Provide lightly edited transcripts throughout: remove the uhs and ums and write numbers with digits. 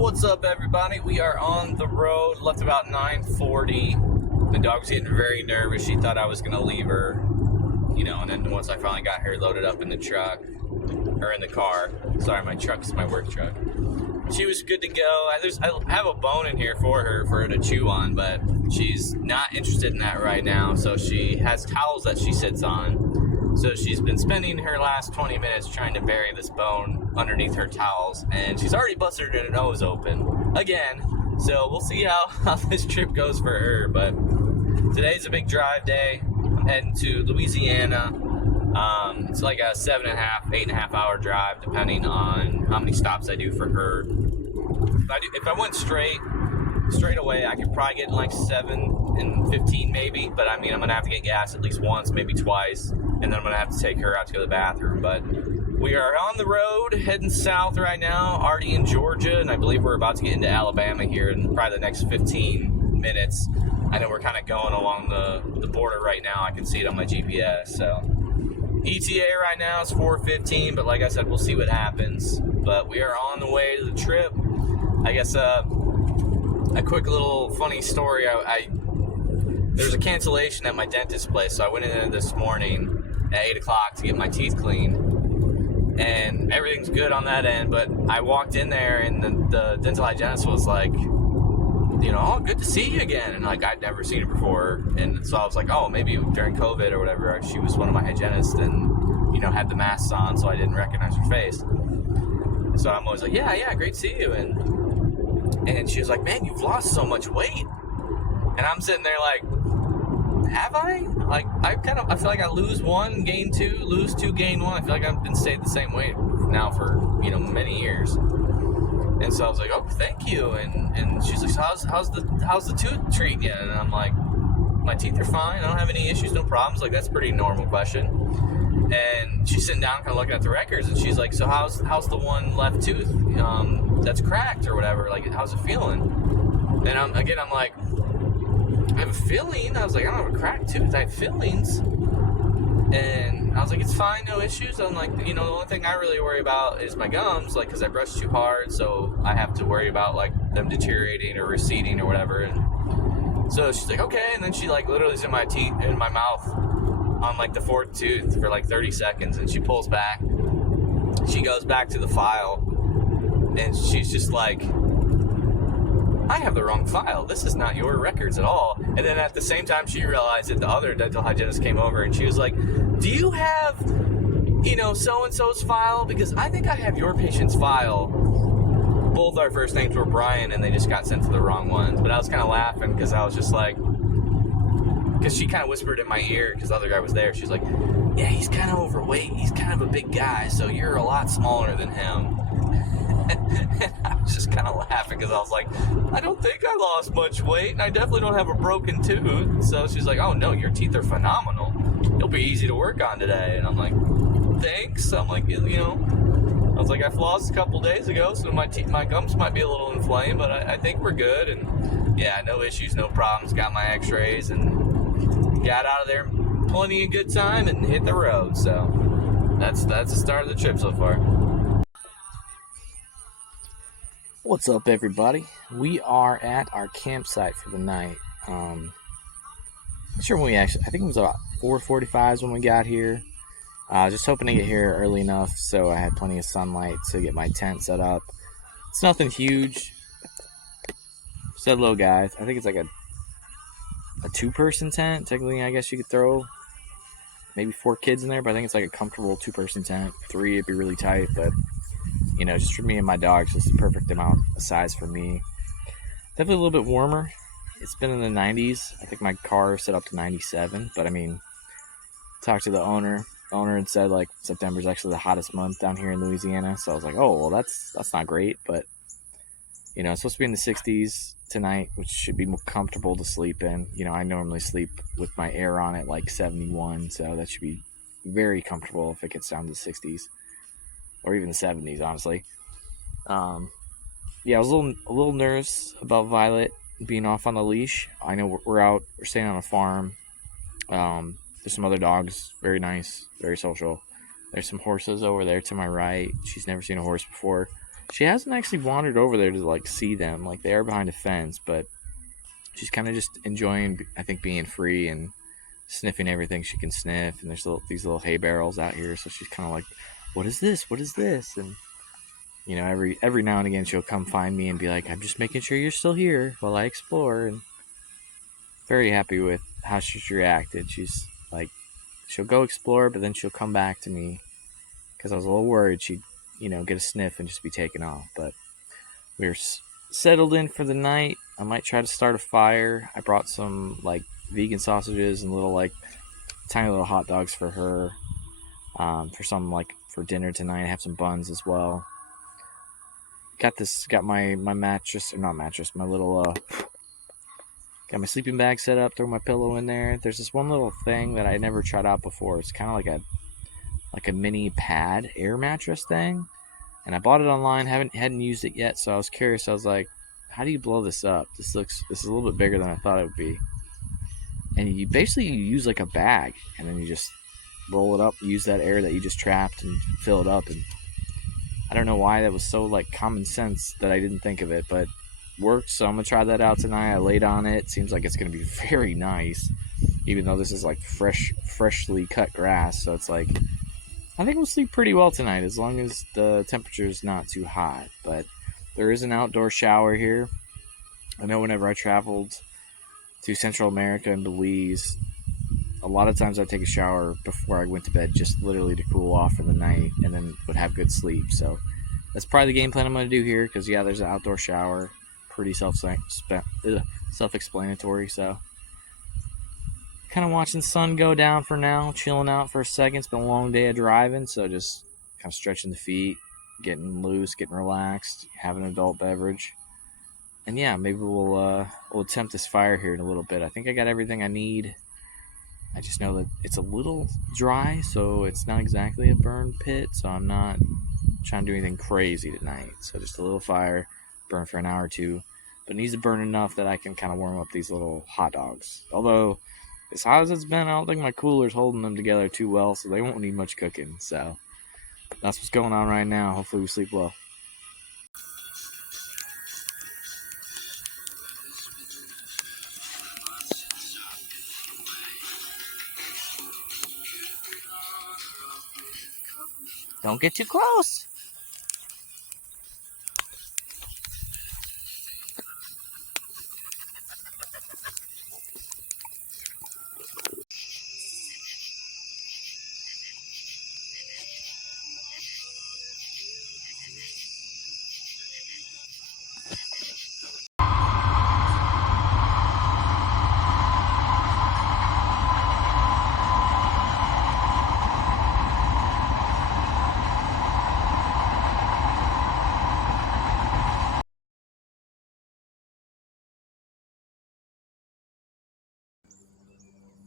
What's up, everybody? We are on the road. Left about 9:40. The dog was getting very nervous. She thought I was going to leave her, and then once I finally got her loaded up in the truck, or in the car. Sorry, my truck's my work truck. She was good to go. I have a bone in here for her to chew on, but she's not interested in that right now. So she has towels that she sits on. So she's been spending her last 20 minutes trying to bury this bone underneath her towels, and she's already busted her nose open again. So we'll see how this trip goes for her. But today's a big drive day. I'm heading to Louisiana. It's like a 8.5 hour drive, depending on how many stops I do for her. If I went straight away, I could probably get in like 7 and 15 maybe. But I mean, I'm gonna have to get gas at least once, maybe twice, and then I'm gonna have to take her out to go to the bathroom. But we are on the road, heading south right now, already in Georgia, and I believe we're about to get into Alabama here in probably the next 15 minutes. I know we're kind of going along the border right now. I can see it on my GPS. So ETA right now is 4:15, but like I said, we'll see what happens. But we are on the way to the trip. I guess a quick little funny story. There's a cancellation at my dentist place, so I went in there this morning at 8 o'clock to get my teeth cleaned, and everything's good on that end. But I walked in there, and the dental hygienist was like, oh, good to see you again. And like, I'd never seen her before. And so I was like, oh, maybe during COVID or whatever, she was one of my hygienists and, had the masks on, so I didn't recognize her face. So I'm always like, yeah, great to see you. And she was like, man, you've lost so much weight. And I'm sitting there like, have I? Like, I feel like I lose one, gain two, lose two, gain one. I feel like I've been staying the same weight now for, many years. And so I was like, oh, thank you. And she's like, so how's the tooth treating you? And I'm like, my teeth are fine. I don't have any issues, no problems. Like, that's a pretty normal question. And she's sitting down, kind of looking at the records, and she's like, so how's the one left tooth that's cracked or whatever? Like, how's it feeling? And I'm like, I have a filling. I was like, I don't have a cracked tooth. I have fillings. And I was like, it's fine, no issues. I'm like, the only thing I really worry about is my gums, like, because I brush too hard, so I have to worry about, like, them deteriorating or receding or whatever. And so she's like, okay. And then she, like, literally is in my mouth on, like, the fourth tooth for, like, 30 seconds. And she pulls back. She goes back to the file. And she's just like, I have the wrong file. This is not your records at all. And then at the same time, she realized that the other dental hygienist came over and she was like, do you have, so-and-so's file? Because I think I have your patient's file. Both our first names were Brian, and they just got sent to the wrong ones. But I was kind of laughing because I was just like, because she kind of whispered in my ear because the other guy was there. She's like, yeah, he's kind of overweight. He's kind of a big guy, so you're a lot smaller than him. And I was just kind of laughing because I was like, I don't think I lost much weight, and I definitely don't have a broken tooth. So she's like, oh no, your teeth are phenomenal. It'll be easy to work on today. And I'm like, thanks. I'm like, I was like, I flossed a couple days ago, so my gums might be a little inflamed, but I think we're good. And yeah, no issues, no problems. Got my x-rays and got out of there plenty of good time and hit the road. So that's the start of the trip so far. What's up, everybody? We are at our campsite for the night. Not sure when I think it was about 4:45 when we got here. Just hoping to get here early enough so I had plenty of sunlight to get my tent set up. It's nothing huge. Said low, guys. I think it's like a two-person tent. Technically, I guess you could throw maybe 4 kids in there, but I think it's like a comfortable 2-person tent. 3, it'd be really tight, but just for me and my dogs, just the perfect amount of size for me. Definitely a little bit warmer. It's been in the 90s. I think my car set up to 97, but I mean, talked to the owner. The owner had said like September is actually the hottest month down here in Louisiana. So I was like, oh, well, that's not great, but it's supposed to be in the 60s tonight, which should be more comfortable to sleep in. I normally sleep with my air on at like 71, so that should be very comfortable if it gets down to the 60s. Or even the 70s, honestly. I was a little nervous about Violet being off on the leash. I know we're staying on a farm. There's some other dogs, very nice, very social. There's some horses over there to my right. She's never seen a horse before. She hasn't actually wandered over there to like see them. Like they are behind a fence, but she's kind of just enjoying, I think, being free and sniffing everything she can sniff. And there's these little hay barrels out here, so she's kind of like, "What is this? What is this?" And you know, every now and again she'll come find me and be like, "I'm just making sure you're still here while I explore." And very happy with how she's reacted. She's like, she'll go explore, but then she'll come back to me because I was a little worried she'd, you know, get a sniff and just be taken off. But we're settled in for the night. I might try to start a fire. I brought some like vegan sausages and little like tiny little hot dogs for her, for some like for dinner tonight. I have some buns as well. Got my mattress, or not mattress, my little got my sleeping bag set up, throw my pillow in there. There's this one little thing that I never tried out before. It's kind of like a mini pad air mattress thing. And I bought it online, hadn't used it yet, so I was curious. I was like, how do you blow this up? This is a little bit bigger than I thought it would be. And you basically use like a bag, and then you just roll it up, use that air that you just trapped and fill it up. And I don't know why that was so like common sense that I didn't think of it, but worked. So I'm gonna try that out tonight. I laid on it. Seems like it's gonna be very nice, even though this is like freshly cut grass. So it's like, I think we'll sleep pretty well tonight as long as the temperature is not too hot. But there is an outdoor shower here. I know whenever I traveled to Central America and Belize, a lot of times I'd take a shower before I went to bed, just literally to cool off for the night, and then would have good sleep. So that's probably the game plan I'm going to do here, because yeah, there's an outdoor shower. Pretty self-explanatory. So kind of watching the sun go down for now, chilling out for a second. It's been a long day of driving, so just kind of stretching the feet, getting loose, getting relaxed, having an adult beverage. And yeah, maybe we'll attempt this fire here in a little bit. I think I got everything I need. I just know that it's a little dry, so it's not exactly a burn pit, so I'm not trying to do anything crazy tonight. So just a little fire, burn for an hour or two, but it needs to burn enough that I can kind of warm up these little hot dogs. Although, as hot as it's been, I don't think my cooler's holding them together too well, so they won't need much cooking. So that's what's going on right now. Hopefully we sleep well. Don't get too close.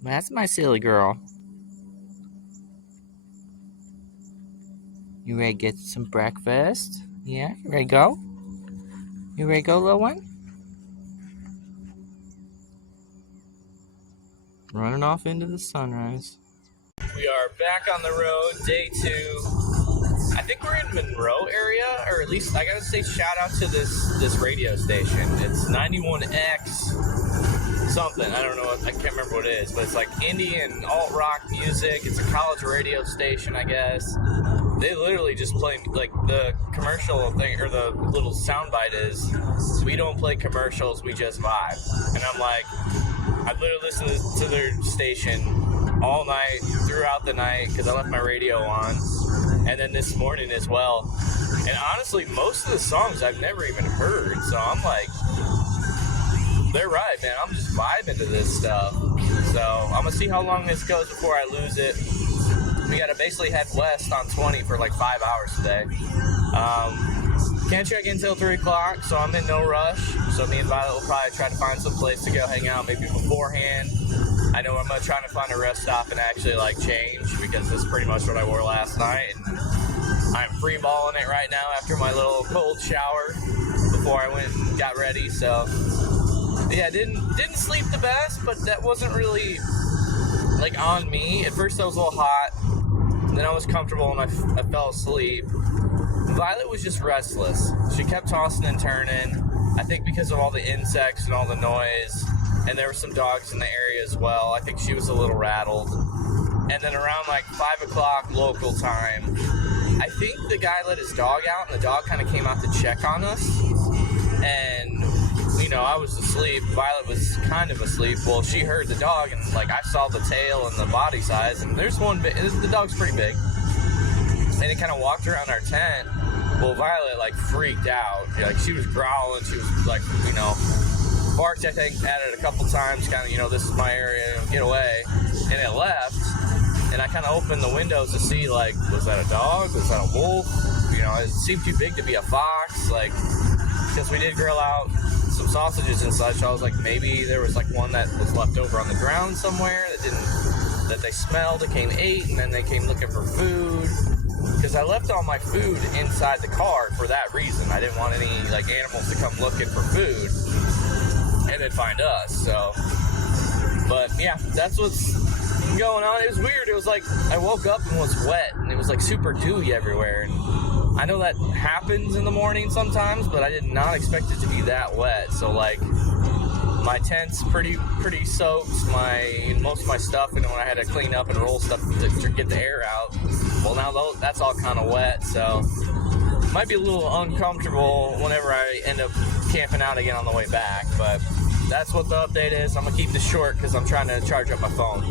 That's my silly girl. You ready to get some breakfast? Yeah, you ready to go? You ready to go, little one? Running off into the sunrise. We are back on the road, day 2. I think we're in Monroe area, or at least I gotta say shout out to this radio station. It's 91X something. I don't know. I can't remember what it is, but it's like indie and alt rock music. It's a college radio station, I guess. They literally just play, like, the commercial thing, or the little soundbite is, we don't play commercials, we just vibe. And I'm like, I literally listen to their station all night, throughout the night, because I left my radio on, and then this morning as well. And honestly, most of the songs I've never even heard, so I'm like, they're right, man. I'm just vibing to this stuff. So I'm gonna see how long this goes before I lose it. We gotta basically head west on 20 for like 5 hours today. Can't check in until 3 o'clock, so I'm in no rush. So me and Violet will probably try to find some place to go hang out, maybe beforehand. I know I'm gonna try to find a rest stop and actually like change, because this is pretty much what I wore last night. And I'm free balling it right now after my little cold shower before I went and got ready. So yeah, didn't sleep the best, but that wasn't really like on me. At first I was a little hot, then I was comfortable and I fell asleep. And Violet was just restless. She kept tossing and turning. I think because of all the insects and all the noise, and there were some dogs in the area as well. I think she was a little rattled. And then around like 5 o'clock local time, I think the guy let his dog out, and the dog kind of came out to check on us. And, you know, I was asleep. Violet was kind of asleep. Well, she heard the dog, and like I saw the tail and the body size, and there's one bit. The dog's pretty big. And it kind of walked around our tent. Well, Violet like freaked out. Like she was growling. She was like, you know, barked, I think, at it a couple times, kind of, you know, this is my area, get away. And it left. And I kind of opened the windows to see, like, was that a dog? Was that a wolf? You know, it seemed too big to be a fox. Like, because we did grill out some sausages and such, I was like, maybe there was like one that was left over on the ground somewhere that they smelled, it came ate, and then they came looking for food. Because I left all my food inside the car for that reason. I didn't want any like animals to come looking for food and then find us. So, but yeah, that's what's going on. It was weird. It was like I woke up and was wet, and it was like super dewy everywhere. And I know that happens in the morning sometimes, but I did not expect it to be that wet. So like my tent's pretty soaked. Most of my stuff, and when I had to clean up and roll stuff to get the air out, well, now that's all kind of wet. So might be a little uncomfortable whenever I end up camping out again on the way back. But that's what the update is. I'm gonna keep this short because I'm trying to charge up my phone.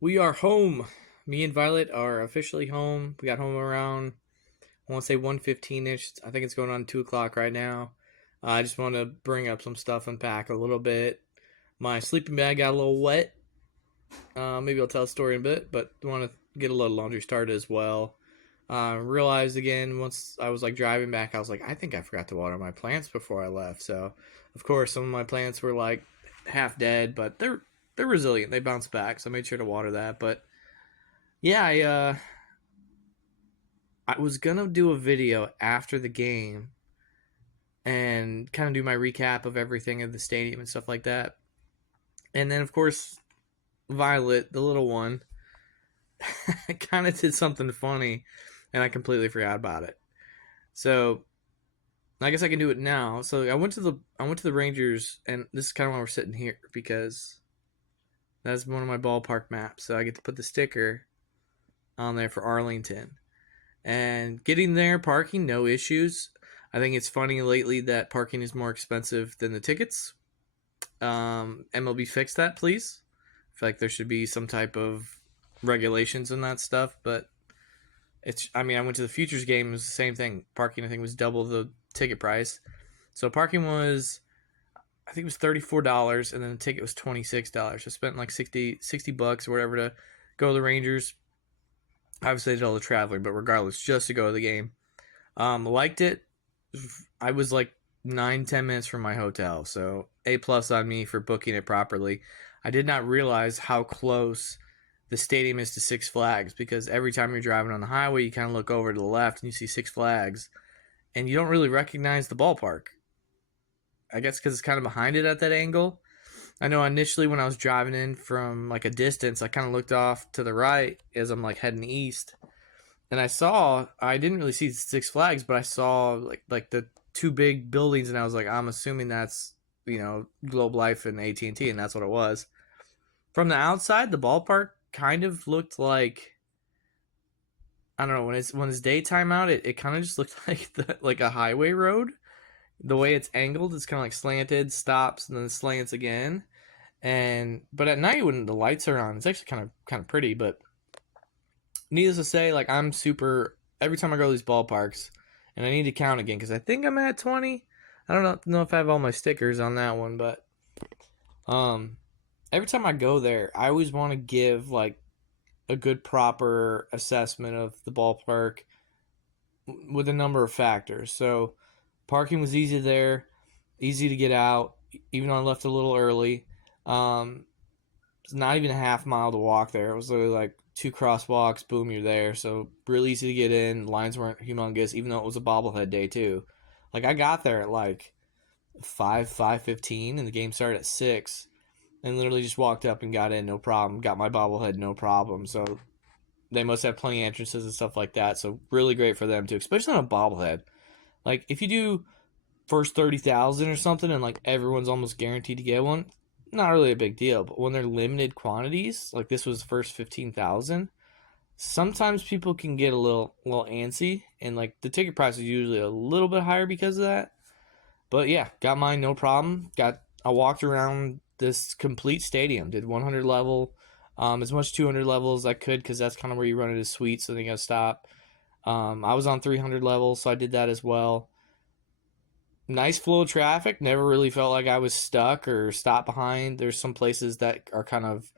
We are home. Me and Violet are officially home. We got home around, I want to say 1:15-ish. I think it's going on 2 o'clock right now. I just want to bring up some stuff and pack a little bit. My sleeping bag got a little wet. Maybe I'll tell a story in a bit, but want to get a little laundry started as well. Realized again once I was like driving back, I was like, I think I forgot to water my plants before I left. So, of course, some of my plants were like half dead, but they're resilient. They bounce back, so I made sure to water that. But yeah, I was gonna do a video after the game and kind of do my recap of everything at the stadium and stuff like that. And then, of course, Violet, the little one, kind of did something funny, and I completely forgot about it. So I guess I can do it now. So I went to the Rangers, and this is kind of why we're sitting here because that's one of my ballpark maps. So I get to put the sticker on there for Arlington, and getting there, parking, no issues. I think it's funny lately that parking is more expensive than the tickets. MLB fix that, please. I feel like there should be some type of regulations in that stuff, but it's. I mean, I went to the Futures game. It was the same thing. Parking, I think, was double the ticket price. So parking was, I think it was $34, and then the ticket was $26. I spent like 60 bucks or whatever to go to the Rangers. Obviously, I did all the traveling, but regardless, just to go to the game. Liked it. I was like 9-10 minutes from my hotel, so A+ on me for booking it properly. I did not realize how close the stadium is to Six Flags because every time you're driving on the highway, you kind of look over to the left and you see Six Flags, and you don't really recognize the ballpark. I guess because it's kind of behind it at that angle. I know initially when I was driving in from like a distance, I kind of looked off to the right as I'm like heading east, and I didn't really see Six Flags, but I saw like the two big buildings, and I was like, I'm assuming that's Globe Life and AT&T, and that's what it was. From the outside, the ballpark kind of looked like, I don't know, when it's daytime out, it kind of just looked like a highway road. The way it's angled, it's kind of like slanted, stops, and then slants again. But at night when the lights are on, it's actually kind of pretty. But needless to say, like I'm super every time I go to these ballparks, and I need to count again because I think I'm at 20. I don't know if I have all my stickers on that one, but um, every time I go there, I always want to give like a good proper assessment of the ballpark with a number of factors. So parking was easy there, easy to get out, even though I left a little early. Um, it's not even a half mile to walk there. It was literally like two crosswalks, boom, you're there. So really easy to get in. Lines weren't humongous, even though it was a bobblehead day too. Like I got there at like 5:15, and the game started at 6, and literally just walked up and got in, no problem. Got my bobblehead, no problem. So they must have plenty of entrances and stuff like that. So really great for them too, especially on a bobblehead. Like if you do first 30,000 or something, and like everyone's almost guaranteed to get one, not really a big deal. But when they're limited quantities, like this was first 15,000, sometimes people can get a little antsy, and like the ticket price is usually a little bit higher because of that. But yeah, got mine, no problem. I walked around this complete stadium, did 100 level, as much 200 level as I could because that's kind of where you run into suites, so then you gotta stop. I was on 300 levels, so I did that as well. Nice flow of traffic. Never really felt like I was stuck or stopped behind. There's some places that are kind of,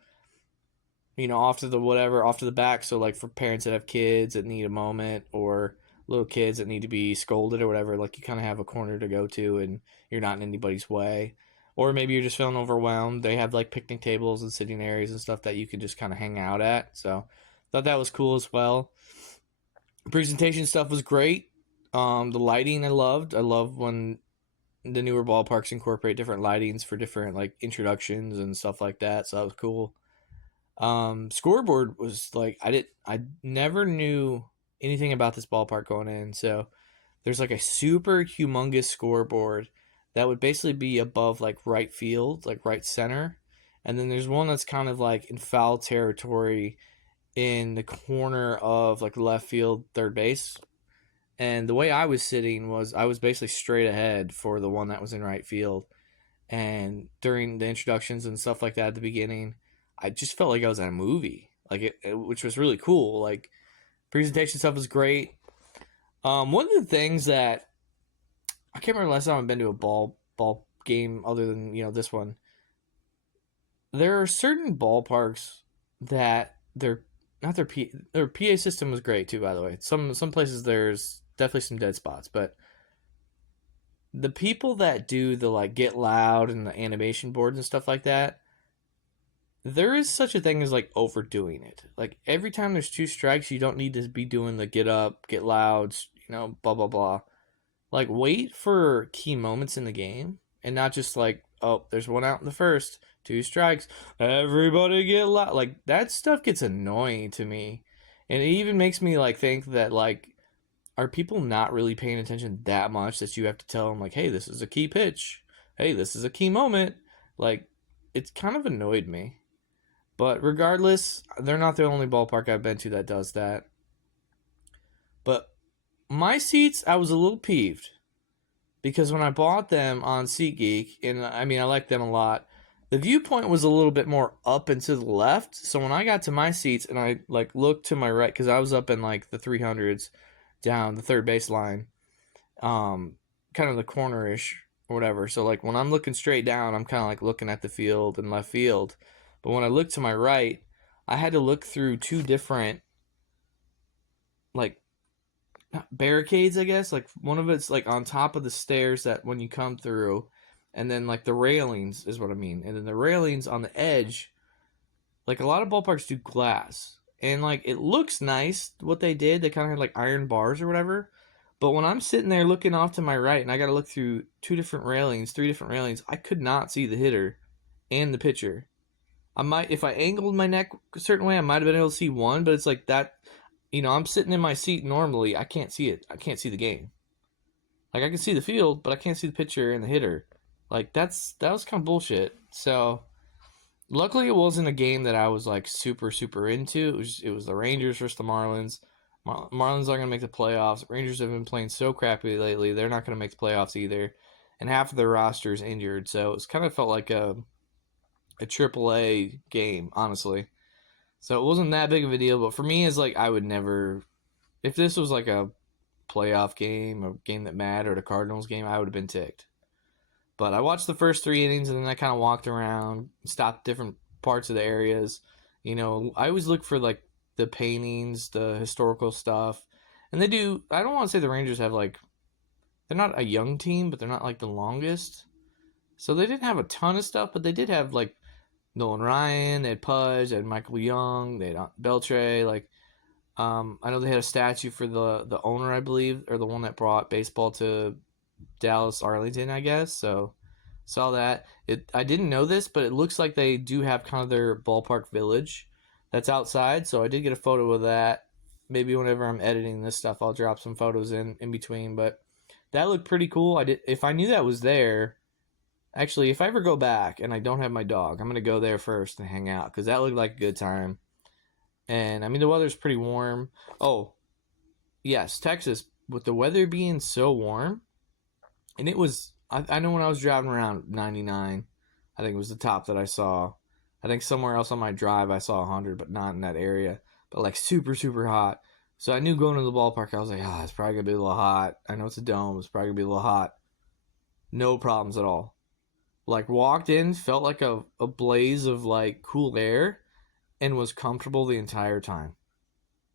off to the back. So like for parents that have kids that need a moment, or little kids that need to be scolded or whatever, like you kind of have a corner to go to and you're not in anybody's way. Or maybe you're just feeling overwhelmed. They have like picnic tables and sitting areas and stuff that you can just kind of hang out at. So thought that was cool as well. Presentation stuff was great. The lighting I loved. I love when the newer ballparks incorporate different lightings for different like introductions and stuff like that. So that was cool. Scoreboard was like I never knew anything about this ballpark going in. So there's like a super humongous scoreboard that would basically be above like right field, like right center. And then there's one that's kind of like in foul territory in the corner of like left field, third base. And the way I was sitting was I was basically straight ahead for the one that was in right field. And during the introductions and stuff like that at the beginning, I just felt like I was in a movie, like which was really cool. Like presentation stuff was great. One of the things that I can't remember last time I've been to a ball game other than this one. There are certain ballparks that their PA system was great too. By the way, some places there's definitely some dead spots, but the people that do the like get loud and the animation boards and stuff like that, there is such a thing as like overdoing it. Like every time there's two strikes, you don't need to be doing the get up, get loud, blah blah blah. Like wait for key moments in the game and not just like, oh, there's one out in the first, two strikes, everybody get loud. Like that stuff gets annoying to me. And it even makes me like think that like are people not really paying attention that much that you have to tell them like, hey, this is a key pitch. Hey, this is a key moment. Like it's kind of annoyed me. But regardless, they're not the only ballpark I've been to that does that. But my seats, I was a little peeved because when I bought them on SeatGeek, and I mean, I like them a lot, the viewpoint was a little bit more up and to the left. So when I got to my seats and I like looked to my right, because I was up in like the 300s down the third base line, kind of the cornerish or whatever. So like when I'm looking straight down, I'm kind of like looking at the field and left field. But when I looked to my right, I had to look through two different like barricades, I guess. Like one of it's like on top of the stairs that when you come through, and then like the railings is what I mean. And then the railings on the edge, like a lot of ballparks do glass. And like it looks nice what they did. They kind of had like iron bars or whatever. But when I'm sitting there looking off to my right and I got to look through two different railings, three different railings, I could not see the hitter and the pitcher. I might, if I angled my neck a certain way, I might have been able to see one, but it's like that, I'm sitting in my seat normally. I can't see it. I can't see the game. Like I can see the field, but I can't see the pitcher and the hitter. Like that was kind of bullshit. So luckily, it wasn't a game that I was like super super into. It was the Rangers versus the Marlins. Marlins aren't gonna make the playoffs. Rangers have been playing so crappy lately. They're not gonna make the playoffs either, and half of their roster is injured. So it's kind of felt like a AAA game, honestly. So it wasn't that big of a deal. But for me, it's like I would never. If this was like a playoff game, a game that mattered, a Cardinals game, I would have been ticked. But I watched the first 3 innings and then I kind of walked around, stopped different parts of the areas. I always look for like the paintings, the historical stuff. And they do, I don't want to say the Rangers have like, they're not a young team, but they're not like the longest. So they didn't have a ton of stuff, but they did have like Nolan Ryan, they had Pudge, they had Michael Young, they had Beltre. Like, I know they had a statue for the owner, I believe, or the one that brought baseball to Dallas, Arlington, I guess. So saw that. I didn't know this, but it looks like they do have kind of their ballpark village that's outside. So I did get a photo of that. Maybe whenever I'm editing this stuff, I'll drop some photos in between. But that looked pretty cool. If I knew that was there. Actually, if I ever go back and I don't have my dog, I'm gonna go there first and hang out because that looked like a good time. And I mean, the weather's pretty warm. Oh, yes, Texas, with the weather being so warm, and it was, I know when I was driving around 99, I think it was the top that I saw. I think somewhere else on my drive I saw 100, but not in that area. But like super, super hot. So I knew going to the ballpark, I was like, it's probably going to be a little hot. I know it's a dome, it's probably going to be a little hot. No problems at all. Like walked in, felt like a blaze of like cool air and was comfortable the entire time.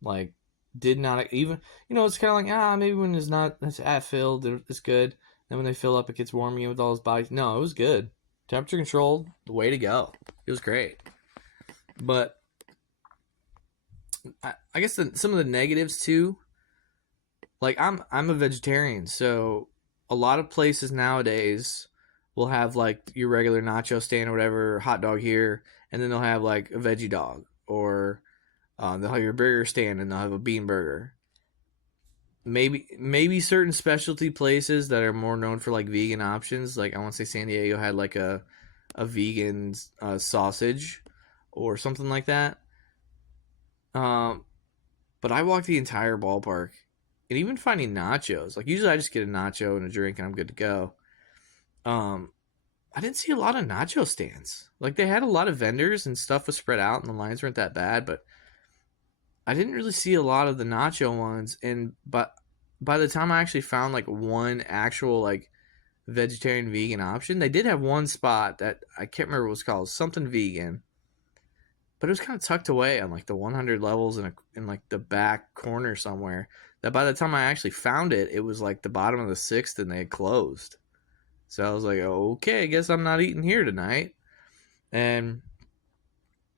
Like did not even, it's kind of like, maybe when it's at filled, it's good. Then when they fill up, it gets warm again with all those bodies. No, it was good. Temperature controlled, the way to go. It was great. But I guess some of the negatives too. Like I'm a vegetarian, so a lot of places nowadays will have like your regular nacho stand or whatever, hot dog here, and then they'll have like a veggie dog, or they'll have your burger stand and they'll have a bean burger. Maybe certain specialty places that are more known for like vegan options, like I want to say San Diego had like a vegan sausage or something like that. Um, but I walked the entire ballpark, and even finding nachos, like usually I just get a nacho and a drink and I'm good to go. Um, I didn't see a lot of nacho stands. Like they had a lot of vendors and stuff was spread out and the lines weren't that bad, but I didn't really see a lot of the nacho ones. And but by the time I actually found like one actual like vegetarian vegan option, they did have one spot that I can't remember what it was called, something vegan. but it was kind of tucked away on like the 100 levels in like the back corner somewhere. That by the time I actually found it, it was like the bottom of the sixth and they had closed. So I was like, okay, I guess I'm not eating here tonight. And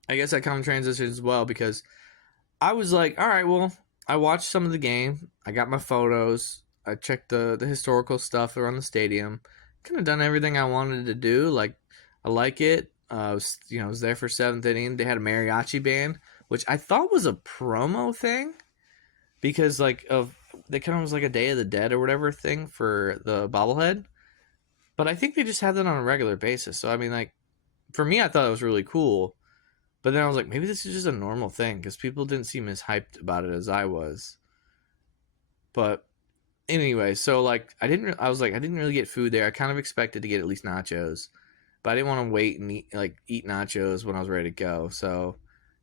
I guess that kind of transitions as well because I was like, all right, well, I watched some of the game. I got my photos. I checked the historical stuff around the stadium. Kind of done everything I wanted to do. Like, I like it. I was there for seventh inning. They had a mariachi band, which I thought was a promo thing because like they kind of was like a Day of the Dead or whatever thing for the bobblehead. But I think they just had that on a regular basis. So I mean, like for me, I thought it was really cool. But then I was like, maybe this is just a normal thing because people didn't seem as hyped about it as I was. But anyway, so like I didn't really get food there. I kind of expected to get at least nachos, but I didn't want to wait and eat nachos when I was ready to go. So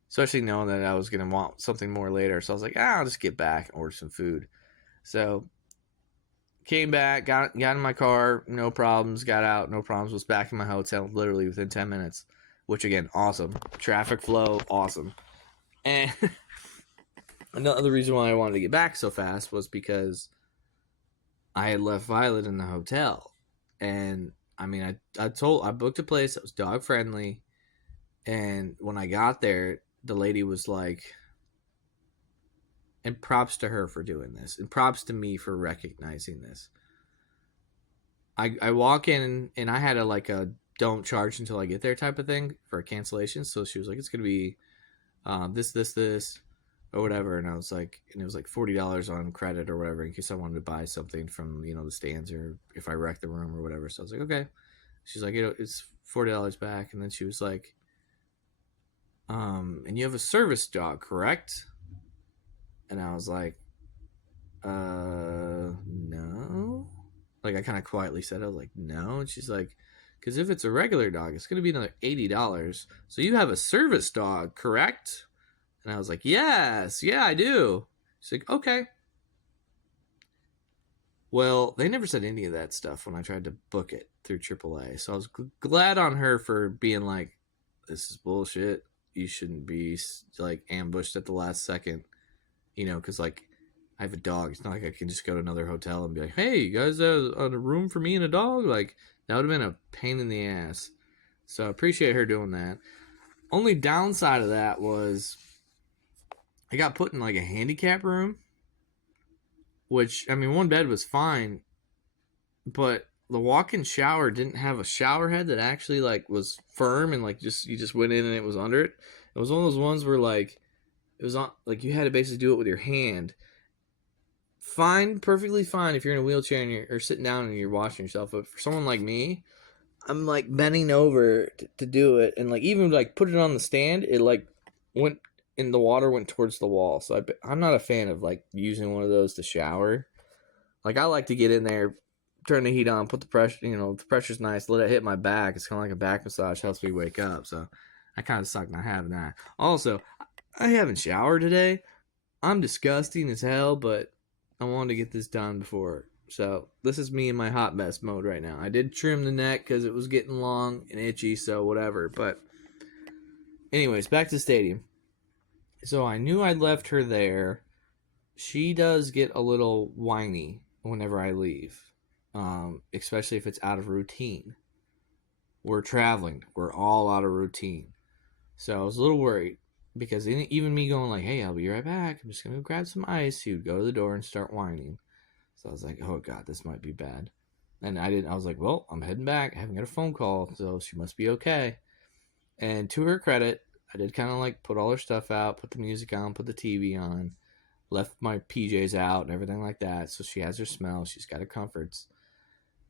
especially knowing that I was gonna want something more later, so I was like, I'll just get back and order some food. So came back, got in my car, no problems. Got out, no problems. Was back in my hotel literally within 10 minutes. Which again, awesome. Traffic flow, awesome. And another reason why I wanted to get back so fast was because I had left Violet in the hotel. And I mean, I booked a place that was dog friendly. And when I got there, the lady was like, and props to her for doing this, and props to me for recognizing this. I walk in and I had a don't charge until I get there type of thing for a cancellation. So she was like, it's gonna be this or whatever, and I was like, and it was like $40 on credit or whatever in case I wanted to buy something from the stands or if I wrecked the room or whatever. So I was like, okay. She's like, it's $40 back, and then she was like, and you have a service dog, correct? And I was like, no. Like I kind of quietly said, I was like, no. And she's like, because if it's a regular dog, it's going to be another $80. So you have a service dog, correct? And I was like, yes, yeah, I do. She's like, okay. Well, they never said any of that stuff when I tried to book it through AAA. So I was glad on her for being like, this is bullshit. You shouldn't be like ambushed at the last second, because like I have a dog. It's not like I can just go to another hotel and be like, hey, you guys have a room for me and a dog? Like, that would have been a pain in the ass. So I appreciate her doing that. Only downside of that was I got put in like a handicap room, which, I mean, one bed was fine, but the walk-in shower didn't have a shower head that actually like was firm and like you just went in and it was under it. It was one of those ones where like it was on like you had to basically do it with your hand. Fine, perfectly fine if you're in a wheelchair and you're sitting down and you're washing yourself. But for someone like me, I'm like bending over to do it, and like even like put it on the stand, it like went in the water went towards the wall. So I'm not a fan of like using one of those to shower. Like I like to get in there, turn the heat on, put the pressure, the pressure's nice, let it hit my back. It's kind of like a back massage, helps me wake up. So I kind of suck not having that. Also, I haven't showered today. I'm disgusting as hell, but I wanted to get this done before. So this is me in my hot mess mode right now. I did trim the neck because it was getting long and itchy, so whatever. But anyways, back to the stadium. So I knew I'd left her there. She does get a little whiny whenever I leave, especially if it's out of routine. We're traveling. We're all out of routine. So I was a little worried because even me going like, hey, I'll be right back. I'm just going to grab some ice. She would go to the door and start whining. So I was like, oh, God, this might be bad. And I was like, well, I'm heading back. I haven't got a phone call, so she must be okay. And to her credit, I did kind of like put all her stuff out, put the music on, put the TV on, left my PJs out and everything like that. So she has her smell. She's got her comforts.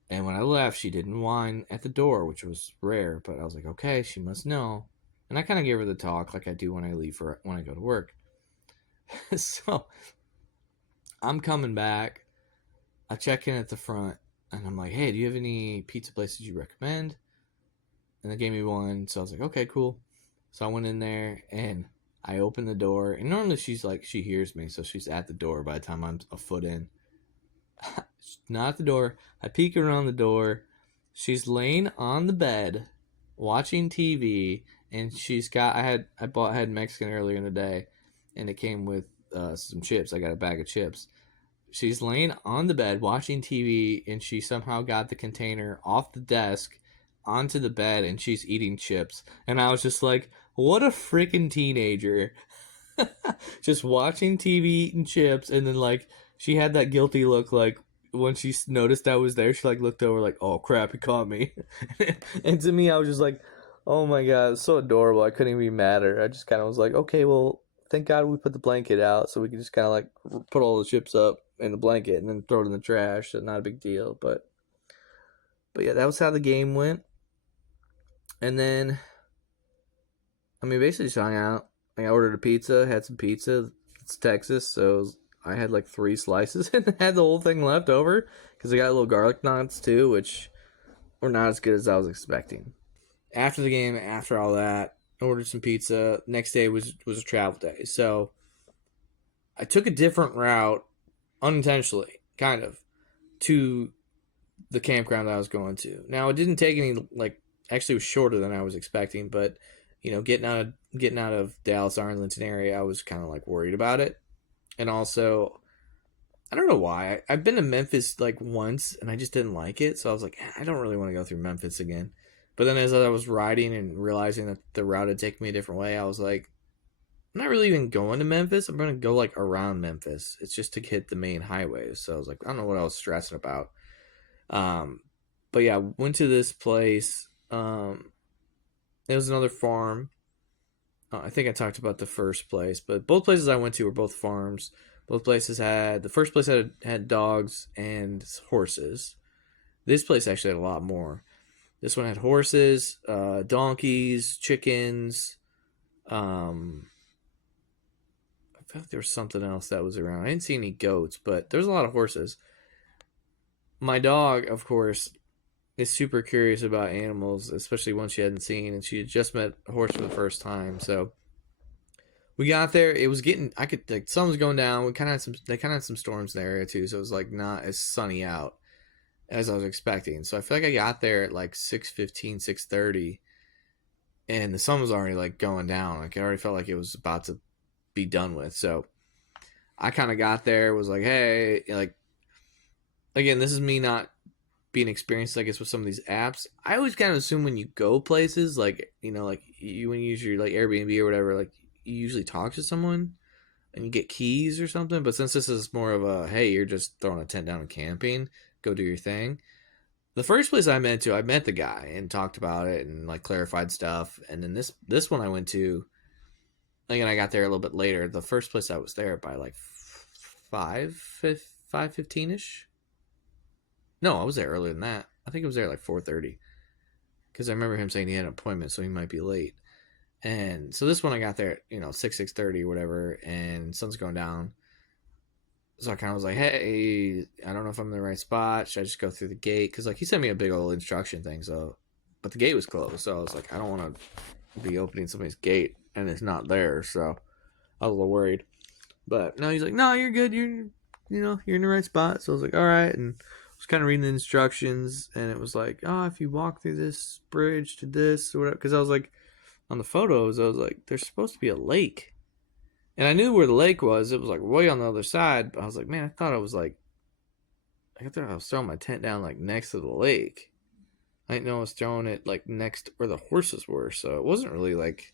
And when I left, she didn't whine at the door, which was rare. But I was like, okay, she must know. And I kind of gave her the talk like I do when I leave when I go to work. So I'm coming back. I check in at the front. And I'm like, hey, do you have any pizza places you recommend? And they gave me one. So I was like, okay, cool. So I went in there and I opened the door. And normally she's like, she hears me. So she's at the door by the time I'm a foot in. Not at the door. I peek around the door. She's laying on the bed watching TV. and I had Mexican earlier in the day, and it came with some chips. I got a bag of chips. She's laying on the bed watching TV, and she somehow got the container off the desk onto the bed, and she's eating chips. And I was just like, what a freaking teenager. Just watching TV, eating chips, and then like she had that guilty look like when she noticed I was there, she like looked over like, oh crap, he caught me. And to me, I was just like, oh my god, it's so adorable. I couldn't even be mad at her. I just kind of was like, okay, well, thank God we put the blanket out so we could just kind of like put all the chips up in the blanket and then throw it in the trash. So not a big deal, but yeah, that was how the game went. And then, I mean, basically just hung out. I ordered a pizza, had some pizza. It's Texas, so I had like 3 slices and had the whole thing left over because I got little garlic knots too, which were not as good as I was expecting. After the game, after all that, I ordered some pizza. Next day was a travel day, so I took a different route unintentionally, kind of, to the campground that I was going to. Now it didn't take any like actually it was shorter than I was expecting, but you know, getting out of Dallas Arlington area, I was kind of like worried about it. And also, I don't know why. I've been to Memphis like once and I just didn't like it, so I was like, I don't really want to go through Memphis again. But then as I was riding and realizing that the route had taken me a different way, I was like, I'm not really even going to Memphis. I'm going to go like around Memphis. It's just to hit the main highways. So I was like, I don't know what I was stressing about. Um, but yeah, went to this place. It was another farm. I think I talked about the first place, but both places I went to were both farms. Both places the first place had dogs and horses. This place actually had a lot more. This one had horses, donkeys, chickens. I felt like there was something else that was around. I didn't see any goats, but there was a lot of horses. My dog, of course, is super curious about animals, especially one she hadn't seen, and she had just met a horse for the first time. So we got there. It was getting, I could like sun was going down. They kind of had some storms in the area too, so it was like not as sunny out as I was expecting. So I feel like I got there at like 6:15, 6:30, and the sun was already like going down. Like I already felt like it was about to be done with. So I kind of got there, was like, hey, like, again, this is me not being experienced, I guess, with some of these apps. I always kind of assume when you go places, like, you know, like when you use your like Airbnb or whatever, like you usually talk to someone and you get keys or something. But since this is more of a, hey, you're just throwing a tent down and camping, go do your thing. The first place I met the guy and talked about it and like clarified stuff. And then this one I went to, again, I got there a little bit later. The first place I was there by like 5:15 ish. No, I was there earlier than that. I think it was there like 4:30 because I remember him saying he had an appointment, so he might be late. And so this one I got there, you know, 6:30 or whatever, and sun's going down. So I kind of was like, hey, I don't know if I'm in the right spot. Should I just go through the gate? Because like he sent me a big old instruction thing, so but the gate was closed, so I was like, I don't want to be opening somebody's gate and it's not there, so I was a little worried. But no, he's like, no, you're good. You're in the right spot. So I was like, all right, and I was kind of reading the instructions, and it was like, oh, if you walk through this bridge to this or whatever, because I was like, on the photos, I was like, there's supposed to be a lake, and I knew where the lake was. It was like way on the other side. But I was like, man, I thought I was throwing my tent down like next to the lake. I didn't know I was throwing it like next where the horses were, so it wasn't really like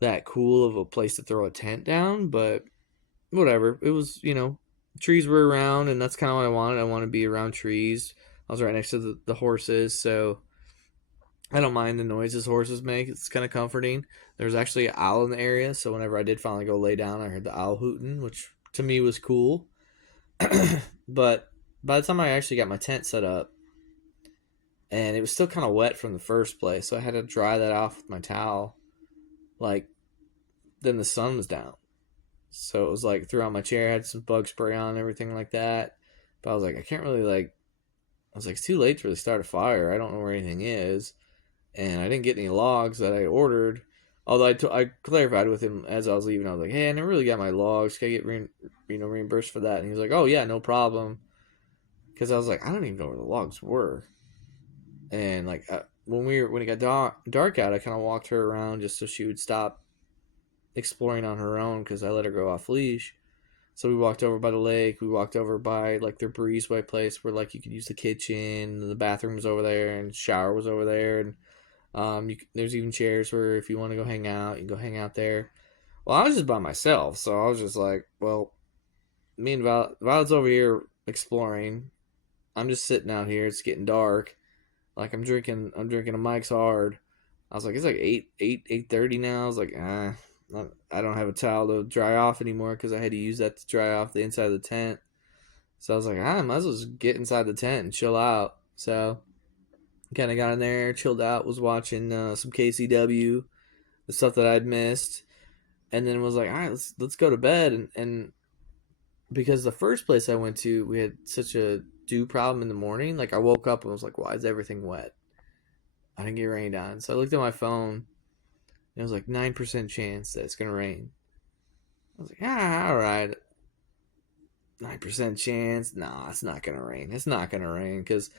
that cool of a place to throw a tent down, but whatever. It was, trees were around, and that's kind of what I wanted. I want to be around trees. I was right next to the horses, so I don't mind the noises horses make. It's kind of comforting. There was actually an owl in the area, so whenever I did finally go lay down, I heard the owl hooting, which to me was cool. But by the time I actually got my tent set up, and it was still kind of wet from the first place, so I had to dry that off with my towel. Like, then the sun was down. So it was like threw on my chair, had some bug spray on and everything like that. But I was like, I can't really I was like, it's too late to really start a fire. I don't know where anything is. And I didn't get any logs that I ordered. Although I clarified with him as I was leaving. I was like, hey, I never really got my logs. Can I get reimbursed for that? And he was like, oh, yeah, no problem. Because I was like, I don't even know where the logs were. And like, when it got dark out, I kind of walked her around just so she would stop exploring on her own because I let her go off leash. So we walked over by the lake. We walked over by like their breezeway place where like you could use the kitchen, and the bathroom was over there, and shower was over there, and there's even chairs where if you want to go hang out, you can go hang out there. Well, I was just by myself, so I was just like, well, me and Violet's over here exploring. I'm just sitting out here. It's getting dark. Like I'm drinking a Mike's Hard. I was like, it's like 8:30 now. I was like, I don't have a towel to dry off anymore because I had to use that to dry off the inside of the tent. So I was like, I might as well just get inside the tent and chill out. So kind of got in there, chilled out, was watching some KCW, the stuff that I'd missed, and then was like, all right, let's go to bed. And because the first place I went to, we had such a dew problem in the morning. Like I woke up and was like, why is everything wet? I didn't get rained on. So I looked at my phone and it was like 9% chance that it's gonna rain. I was like, all right, 9% chance. Nah, it's not gonna rain. It's not gonna rain because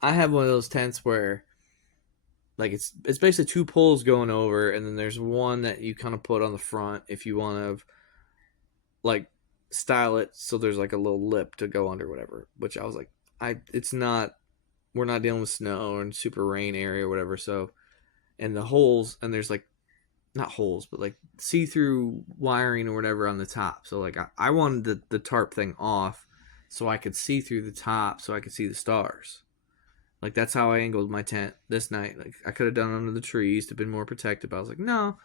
I have one of those tents where like it's basically two poles going over, and then there's one that you kind of put on the front if you want to like style it so there's like a little lip to go under whatever. Which I was like, it's not, we're not dealing with snow and super rain area or whatever. So and the holes, and there's like not holes but like see-through wiring or whatever on the top. So like I wanted the tarp thing off so I could see through the top so I could see the stars. Like that's how I angled my tent this night. Like I could have done it under the trees to been more protected, but I was like, no,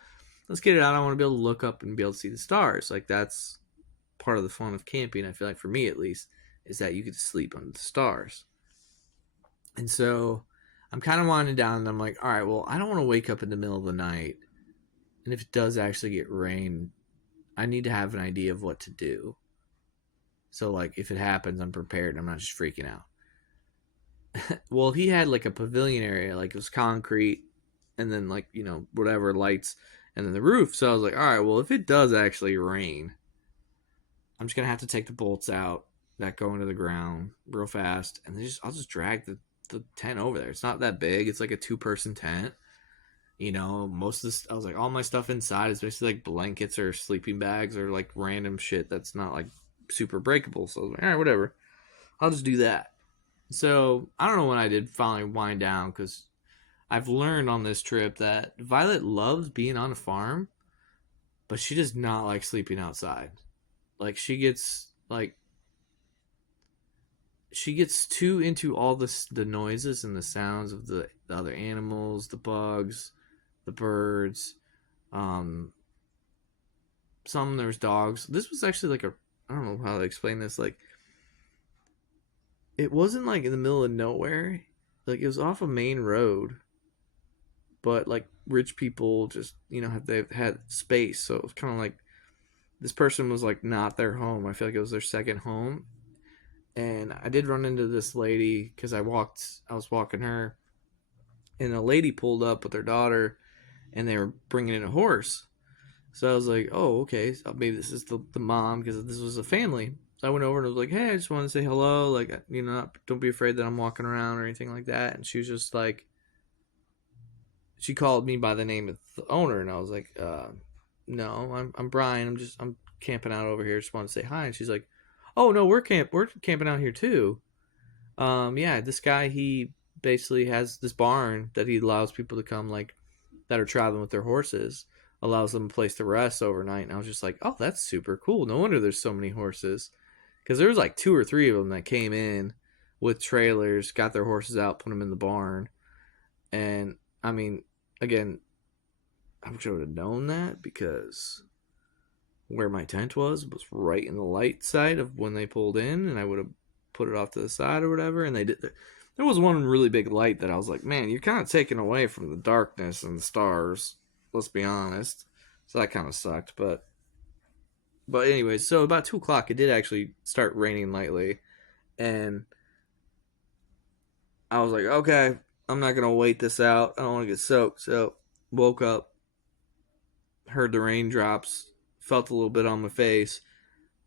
let's get it out. I want to be able to look up and be able to see the stars. Like that's part of the fun of camping. I feel like for me at least is that you get to sleep under the stars. And so I'm kind of winding down, and I'm like, all right, well, I don't want to wake up in the middle of the night, and if it does actually get rain, I need to have an idea of what to do. So like if it happens, I'm prepared. I'm not just freaking out. Well, he had like a pavilion area, like it was concrete, and then like whatever lights, and then the roof. So I was like, all right, well, if it does actually rain, I'm just gonna have to take the bolts out that go into the ground real fast, and then I'll just drag the tent over there. It's not that big. It's like a 2-person tent. Most of this, I was like, all my stuff inside is basically like blankets or sleeping bags or like random shit that's not like super breakable. So I was like, all right, whatever. I'll just do that. So I don't know when I did finally wind down because I've learned on this trip that Violet loves being on a farm, but she does not like sleeping outside. Like she gets too into all the noises and the sounds of the other animals, the bugs, the birds. Um, there's dogs. This was actually like I don't know how to explain this. Like it wasn't like in the middle of nowhere. Like it was off a main road, but like rich people just they've had space, so it was kind of like this person was like not their home. I feel like it was their second home. And I did run into this lady because I was walking her, and a lady pulled up with her daughter, and they were bringing in a horse. So I was like, oh, okay, so maybe this is the mom because this was a family. So I went over and was like, hey, I just want to say hello. Like, don't be afraid that I'm walking around or anything like that. And she was just like, she called me by the name of the owner, and I was like, no, I'm Brian. I'm camping out over here. Just want to say hi. And she's like, oh no, we're camping out here too. Yeah, this guy, he basically has this barn that he allows people to come like that are traveling with their horses, allows them a place to rest overnight. And I was just like, oh, that's super cool. No wonder there's so many horses, because there was like 2 or 3 of them that came in with trailers, got their horses out, put them in the barn. And I mean, again, I wish I would have known that because where my tent was right in the light side of when they pulled in, and I would have put it off to the side or whatever. And they did. There was one really big light that I was like, man, you're kind of taking away from the darkness and the stars. Let's be honest. So that kind of sucked, but anyways, so about 2 o'clock, it did actually start raining lightly, and I was like, okay, I'm not gonna wait this out. I don't want to get soaked. So woke up, heard the raindrops, felt a little bit on my face,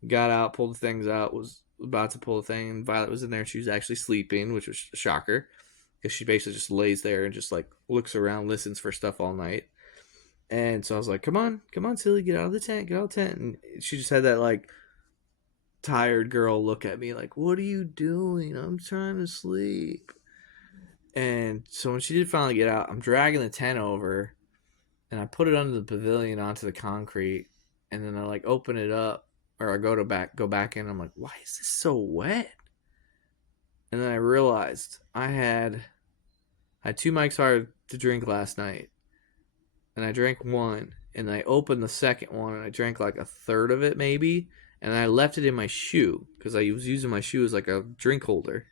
got out, pulled the things out, was about to pull the thing, and Violet was in there. She was actually sleeping, which was a shocker because she basically just lays there and just like looks around, listens for stuff all night. And so I was like, come on, silly, get out of the tent, get out of the tent. And she just had that like tired girl look at me like, what are you doing? I'm trying to sleep. And so when she did finally get out, I'm dragging the tent over and I put it under the pavilion onto the concrete, and then I like open it up, or I go back in. I'm like, why is this so wet? And then I realized I had two Mike's Hard to drink last night, and I drank one, and I opened the second one, and I drank like a third of it maybe, and I left it in my shoe because I was using my shoe as like a drink holder.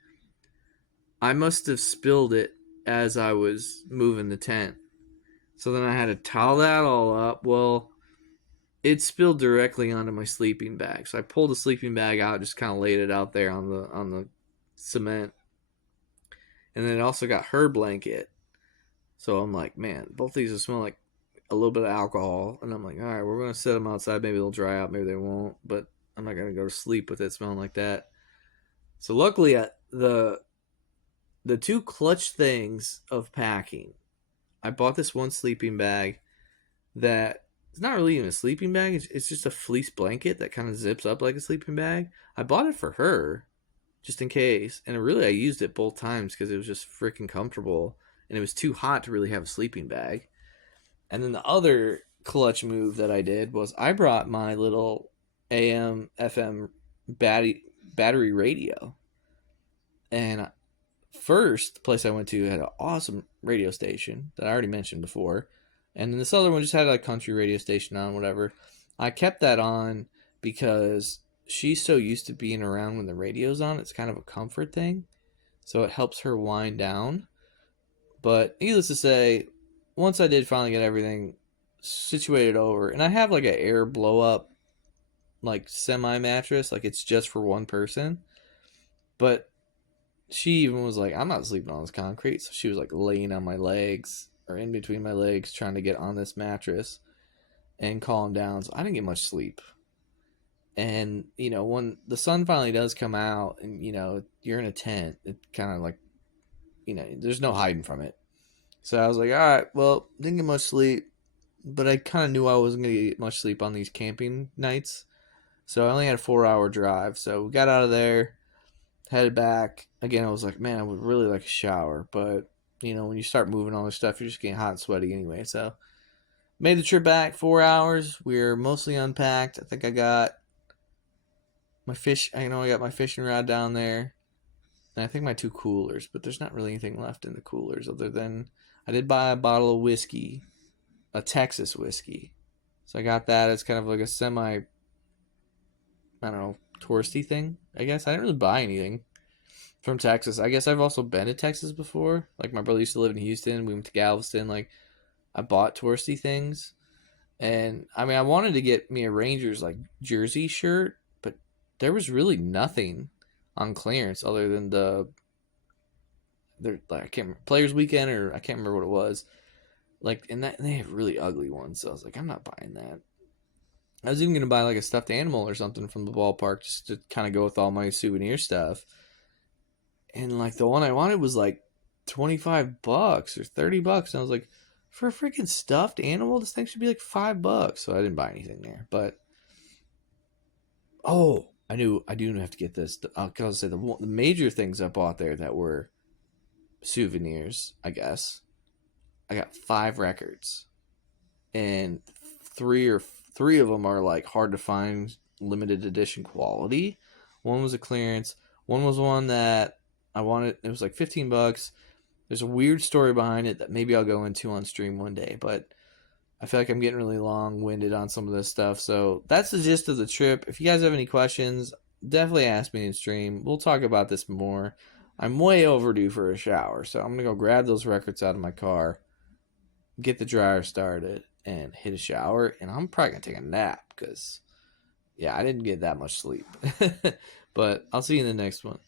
I must have spilled it as I was moving the tent. So then I had to towel that all up. Well, it spilled directly onto my sleeping bag. So I pulled the sleeping bag out, just kind of laid it out there on the cement. And then it also got her blanket. So I'm like, man, both these will smell like a little bit of alcohol. And I'm like, all right, we're going to set them outside. Maybe they'll dry out. Maybe they won't. But I'm not going to go to sleep with it smelling like that. So luckily, the two clutch things of packing, I bought this one sleeping bag that it's not really even a sleeping bag. It's just a fleece blanket that kind of zips up like a sleeping bag. I bought it for her just in case. And really, I used it both times because it was just freaking comfortable. And it was too hot to really have a sleeping bag. And then the other clutch move that I did was I brought my little AM, FM battery radio. And first, the place I went to had an awesome radio station that I already mentioned before. And then this other one just had a country radio station on, whatever. I kept that on because she's so used to being around when the radio's on. It's kind of a comfort thing. So it helps her wind down. But needless to say, once I did finally get everything situated over, and I have like an air blow up, like semi mattress, like it's just for one person. But she even was like, I'm not sleeping on this concrete. So she was like laying on my legs or in between my legs trying to get on this mattress and calm down. So I didn't get much sleep. And, you know, when the sun finally does come out and, you know, you're in a tent, it kind of like, you know, there's no hiding from it. So I was like, all right, well, didn't get much sleep, but I kind of knew I wasn't going to get much sleep on these camping nights. So I only had a 4-hour drive. So we got out of there, headed back. Again, I was like, man, I would really like a shower. But, you know, when you start moving all this stuff, you're just getting hot and sweaty anyway. So made the trip back, 4 hours. We're mostly unpacked. I think I got my I got my fishing rod down there. And I think my 2 coolers, but there's not really anything left in the coolers other than I did buy a bottle of whiskey, a Texas whiskey. So I got that as kind of like a semi, I don't know, touristy thing, I guess. I didn't really buy anything from Texas. I guess I've also been to Texas before. Like my brother used to live in Houston. We went to Galveston. Like I bought touristy things. And I mean, I wanted to get me a Rangers like jersey shirt, but there was really nothing on clearance other than I can't remember, Players Weekend, or I can't remember what it was. Like, and they have really ugly ones. So I was like, I'm not buying that. I was even gonna buy like a stuffed animal or something from the ballpark just to kind of go with all my souvenir stuff. And like the one I wanted was like $25 or $30. And I was like, for a freaking stuffed animal, this thing should be like $5. So I didn't buy anything there. But I do have to get this. I'll say the major things I bought there that were souvenirs, I guess. I got 5 records, and three of them are like hard to find, limited edition quality. One was a clearance. One was one that I wanted. It was like $15. There's a weird story behind it that maybe I'll go into on stream one day, but I feel like I'm getting really long-winded on some of this stuff. So that's the gist of the trip. If you guys have any questions, definitely ask me in stream. We'll talk about this more. I'm way overdue for a shower, so I'm going to go grab those records out of my car, get the dryer started, and hit a shower. And I'm probably going to take a nap because, yeah, I didn't get that much sleep. But I'll see you in the next one.